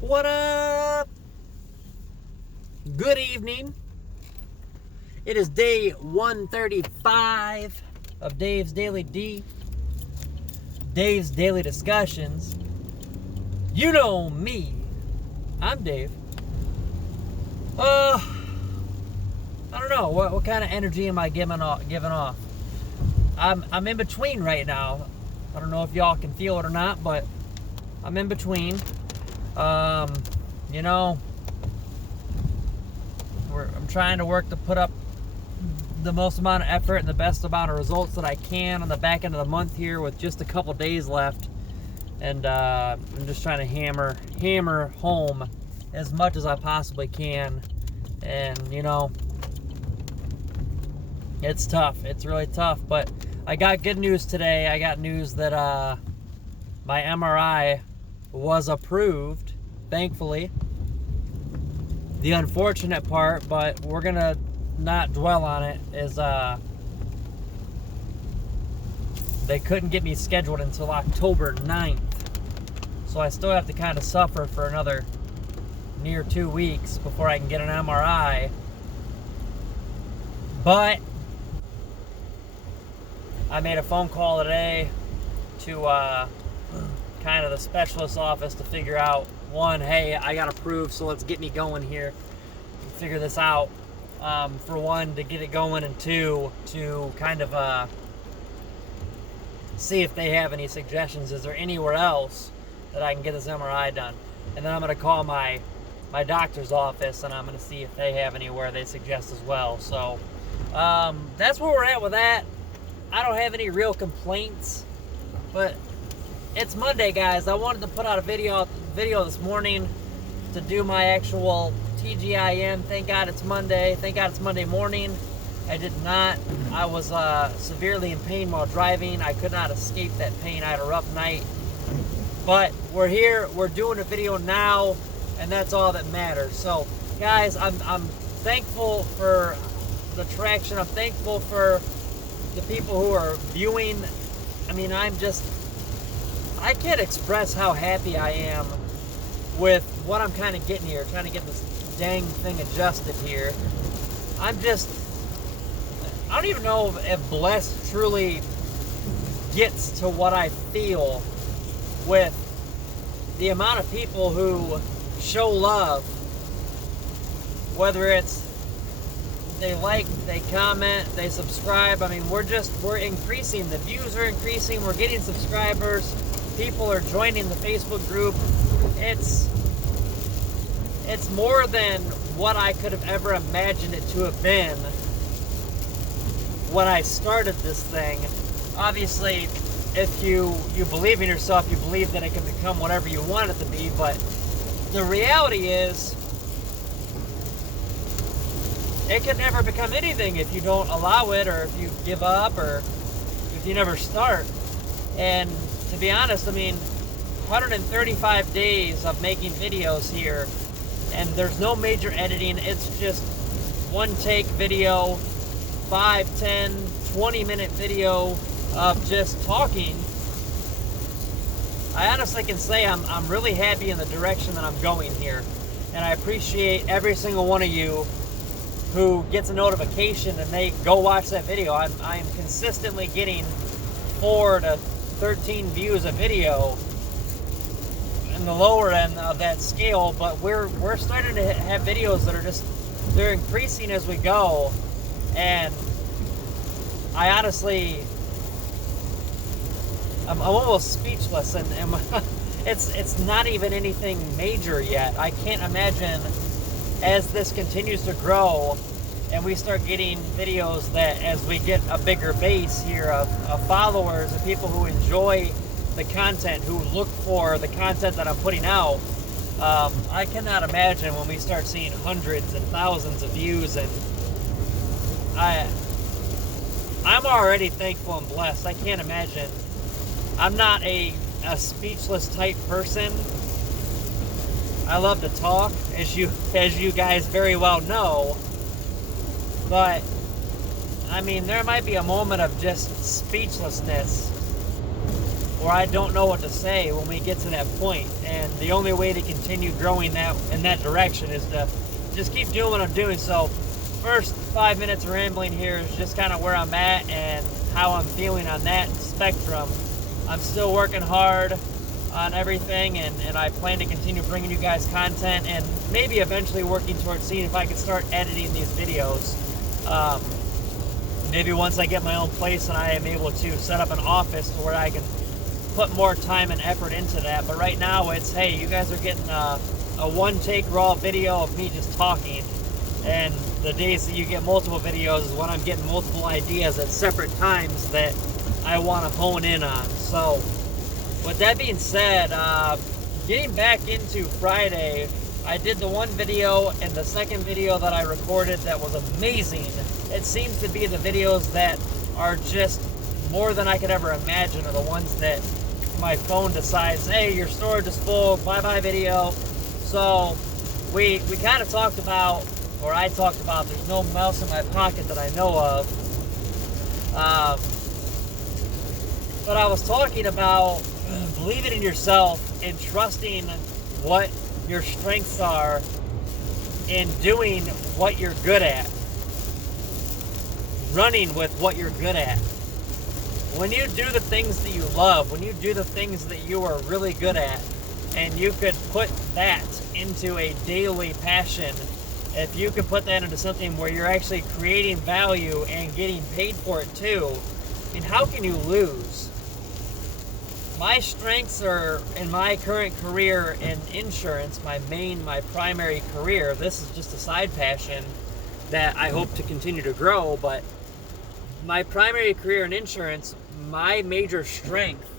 What up? Good evening. It is day 135 of Dave's Daily Dave's Daily Discussions. You know me. I'm Dave. I don't know. What kind of energy am I giving off? I'm in between right now. I don't know if y'all can feel it or not, but I'm in between. I'm trying to work to put up the most amount of effort and the best amount of results that I can on the back end of the month here with just a couple days left. And I'm just trying to hammer home as much as I possibly can. And, it's tough. It's really tough. But I got good news today. I got news that my MRI was approved, thankfully. The unfortunate part, but we're gonna not dwell on it, is they couldn't get me scheduled until October 9th. So I still have to kind of suffer for another near 2 weeks before I can get an MRI. But I made a phone call today to kind of the specialist office to figure out, one, hey, I got approved, so let's get me going here and figure this out. For one, to get it going, and two, to kind of see if they have any suggestions. Is there anywhere else that I can get this MRI done? And then I'm going to call my doctor's office, and I'm going to see if they have anywhere they suggest as well. So that's where we're at with that. I don't have any real complaints, but it's Monday, guys. I wanted to put out a video this morning to do my actual TGIM. Thank God it's Monday. Thank God it's Monday morning. I did not. I was severely in pain while driving. I could not escape that pain. I had a rough night. But we're here. We're doing a video now, and that's all that matters. So, guys, I'm thankful for the traction. I'm thankful for the people who are viewing. I mean, I can't express how happy I am with what I'm kind of getting here, trying to get this dang thing adjusted here. I don't even know if blessed truly gets to what I feel with the amount of people who show love, whether it's they like, they comment, they subscribe. I mean, we're increasing. The views are increasing. We're getting subscribers. People are joining the Facebook group. It's more than what I could have ever imagined it to have been when I started this thing. Obviously, if you believe in yourself, you believe that it can become whatever you want it to be, but the reality is it can never become anything if you don't allow it, or if you give up, or if you never start. And to be honest, I mean, 135 days of making videos here, and there's no major editing. It's just one take video, 5, 10, 20-minute video of just talking. I honestly can say I'm really happy in the direction that I'm going here, and I appreciate every single one of you who gets a notification and they go watch that video. I'm consistently getting 4 to 13 views a video in the lower end of that scale, but we're starting to have videos that are they're increasing as we go, and I honestly, I'm almost speechless, and it's not even anything major yet. I can't imagine, as this continues to grow and we start getting videos, that as we get a bigger base here of followers and people who enjoy the content, who look for the content that I'm putting out, I cannot imagine when we start seeing hundreds and thousands of views. And I'm already thankful and blessed. I can't imagine. I'm not a speechless type person. I love to talk, as you guys very well know. But I mean, there might be a moment of just speechlessness or I don't know what to say when we get to that point. And the only way to continue growing that in that direction is to just keep doing what I'm doing. So first 5 minutes of rambling here is just kind of where I'm at and how I'm feeling on that spectrum. I'm still working hard on everything, and I plan to continue bringing you guys content, and maybe eventually working towards seeing if I can start editing these videos. Maybe once I get my own place and I am able to set up an office to where I can put more time and effort into that. But right now it's, hey, you guys are getting a one-take raw video of me just talking, and the days that you get multiple videos is when I'm getting multiple ideas at separate times that I want to hone in on. So with that being said, getting back into Friday, I did the one video and the second video that I recorded that was amazing. It seems to be the videos that are just more than I could ever imagine, are the ones that my phone decides, hey, your storage is full, bye-bye video. So we kind of talked about, or I talked about, there's no mouse in my pocket that I know of. But I was talking about believing in yourself and trusting what your strengths are and doing what you're good at. Running with what you're good at. When you do the things that you love, when you do the things that you are really good at, and you could put that into a daily passion, if you could put that into something where you're actually creating value and getting paid for it too, I mean, how can you lose? My strengths are in my current career in insurance, my primary career. This is just a side passion that I hope to continue to grow, but my primary career in insurance, my major strength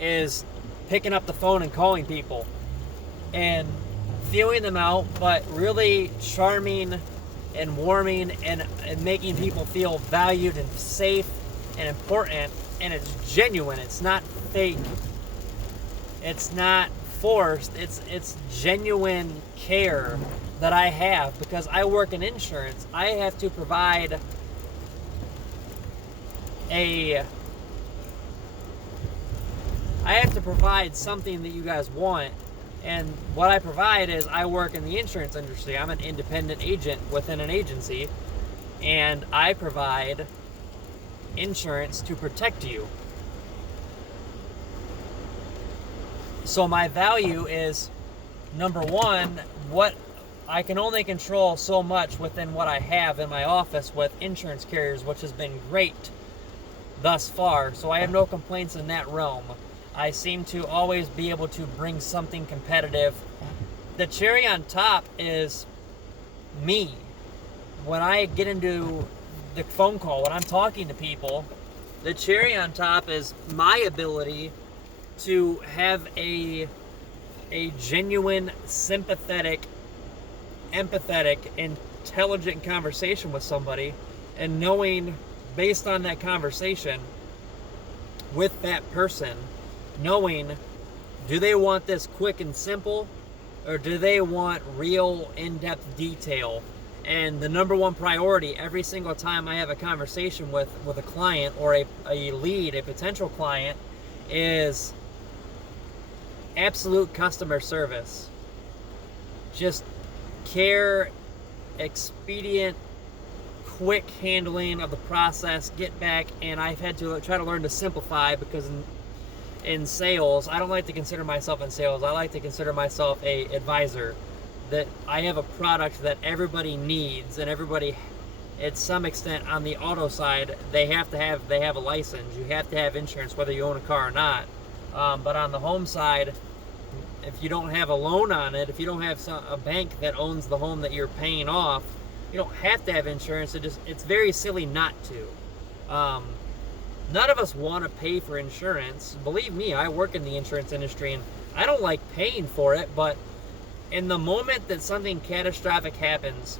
is picking up the phone and calling people and feeling them out, but really charming and warming and making people feel valued and safe and important. And it's genuine. It's not fake. It's not forced. It's genuine care that I have, because I work in insurance. I have to provide something that you guys want, and what I provide is I work in the insurance industry. I'm an independent agent within an agency, and I provide insurance to protect you. So my value is, number one, what I can only control so much within what I have in my office with insurance carriers, which has been great thus far. So I have no complaints in that realm. I seem to always be able to bring something competitive. The cherry on top is me. When I get into the phone call, when I'm talking to people, the cherry on top is my ability to have a genuine, sympathetic, empathetic, intelligent conversation with somebody, and knowing based on that conversation with that person, knowing, do they want this quick and simple, or do they want real in-depth detail? And the number one priority every single time I have a conversation with a client or a lead, a potential client, is absolute customer service. Just care, expedient, quick handling of the process, get back. And I've had to try to learn to simplify, because in sales, I don't like to consider myself in sales. I like to consider myself a advisor. That I have a product that everybody needs, and everybody, at some extent, on the auto side, they have a license. You have to have insurance whether you own a car or not. But on the home side, if you don't have a loan on it, if you don't have a bank that owns the home that you're paying off, you don't have to have insurance. It's very silly not to. None of us want to pay for insurance. Believe me, I work in the insurance industry, and I don't like paying for it, but in the moment that something catastrophic happens,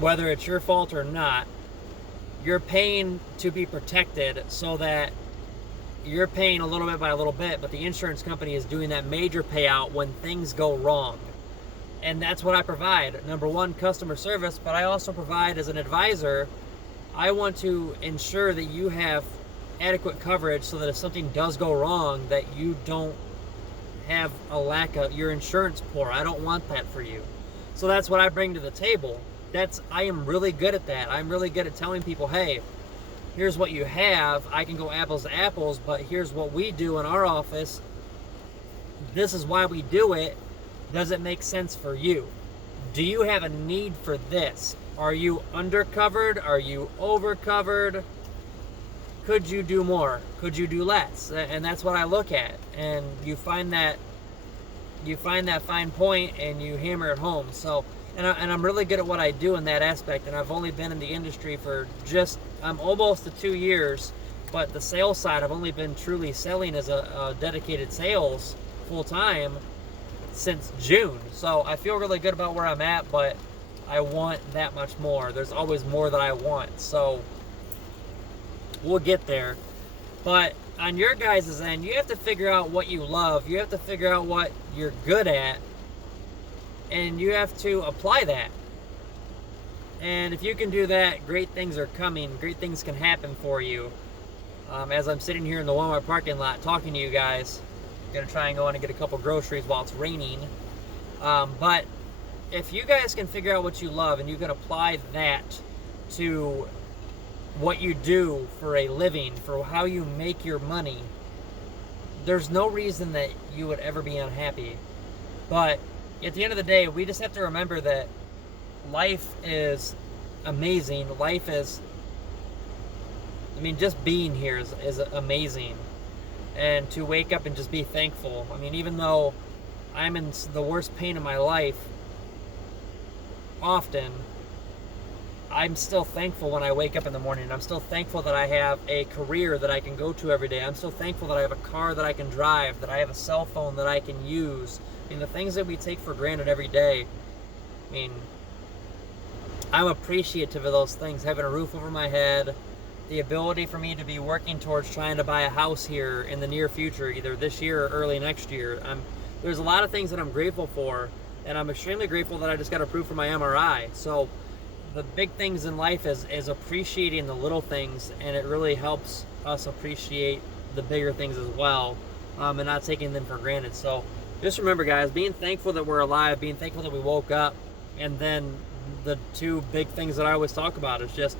whether it's your fault or not, you're paying to be protected, so that you're paying a little bit by a little bit, but the insurance company is doing that major payout when things go wrong. And that's what I provide. Number one, customer service, but I also provide as an advisor. I want to ensure that you have adequate coverage so that if something does go wrong, that you don't have a lack of your insurance poor. I don't want that for you. So that's what I bring to the table. I am really good at that. I'm really good at telling people, hey, here's what you have. I can go apples to apples, but here's what we do in our office. This is why we do it. Does it make sense for you? Do you have a need for this? Are you undercovered? Are you overcovered? Could you do more? Could you do less? And that's what I look at. And you find that fine point and you hammer it home. So, and I'm really good at what I do in that aspect. And I've only been in the industry for I'm almost to 2 years, but the sales side, I've only been truly selling as a dedicated sales full time since June. So I feel really good about where I'm at, but I want that much more. There's always more that I want. So we'll get there. But on your guys' end, you have to figure out what you love. You have to figure out what you're good at, and you have to apply that. And if you can do that, great things are coming. Great things can happen for you. As I'm sitting here in the Walmart parking lot talking to you guys, I'm going to try and go in and get a couple groceries while it's raining. But if you guys can figure out what you love and you can apply that to what you do for a living, for how you make your money, there's no reason that you would ever be unhappy. But at the end of the day, we just have to remember that life is amazing. Life is, just being here is amazing. And to wake up and just be thankful. Even though I'm in the worst pain of my life, often, I'm still thankful when I wake up in the morning. I'm still thankful that I have a career that I can go to every day. I'm still thankful that I have a car that I can drive, that I have a cell phone that I can use. The things that we take for granted every day, I'm appreciative of those things. Having a roof over my head, the ability for me to be working towards trying to buy a house here in the near future, either this year or early next year. There's a lot of things that I'm grateful for, and I'm extremely grateful that I just got approved for my MRI. So the big things in life is appreciating the little things, and it really helps us appreciate the bigger things as well, and not taking them for granted. So just remember, guys, being thankful that we're alive, being thankful that we woke up, and then the two big things that I always talk about is just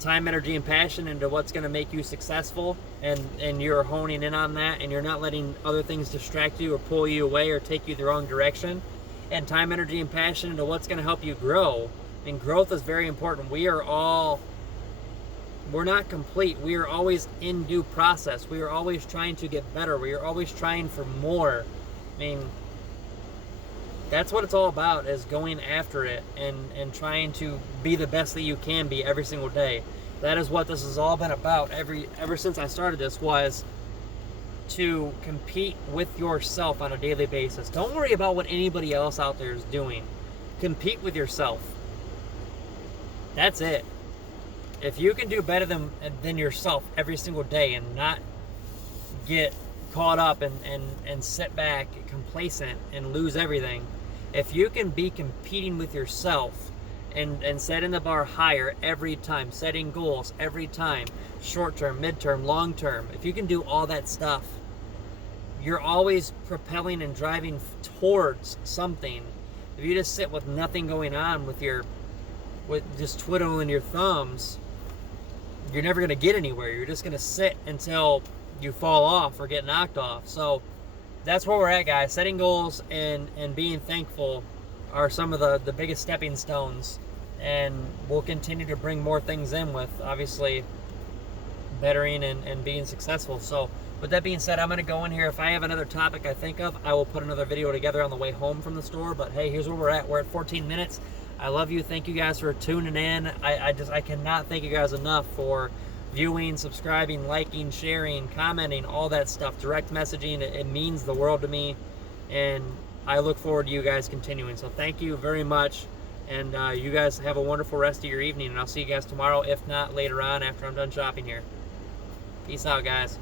time, energy, and passion into what's going to make you successful, and you're honing in on that, and you're not letting other things distract you or pull you away or take you the wrong direction. And time, energy, and passion into what's going to help you grow. Growth is very important. We're not complete. We are always in due process. We are always trying to get better. We are always trying for more. That's what it's all about, is going after it and trying to be the best that you can be every single day. That is what this has all been about ever since I started this, was to compete with yourself on a daily basis. Don't worry about what anybody else out there is doing. Compete with yourself. That's it. If you can do better than yourself every single day and not get caught up and sit back complacent and lose everything, if you can be competing with yourself and setting the bar higher every time, setting goals every time, short term, mid-term, long term, if you can do all that stuff, you're always propelling and driving towards something. If you just sit with nothing going on, with just twiddling your thumbs, you're never going to get anywhere. You're just going to sit until you fall off or get knocked off. So that's where we're at, guys. Setting goals and being thankful are some of the biggest stepping stones, and we'll continue to bring more things in with, obviously, bettering and being successful. So with that being said, I'm going to go in here. If I have another topic I think of, I will put another video together on the way home from the store. But hey, here's where we're at. We're at 14 minutes. I love you. Thank you guys for tuning in. I cannot thank you guys enough for viewing, subscribing, liking, sharing, commenting, all that stuff, direct messaging. It means the world to me, and I look forward to you guys continuing. So thank you very much, and you guys have a wonderful rest of your evening, and I'll see you guys tomorrow, if not later on after I'm done shopping here. Peace out, guys.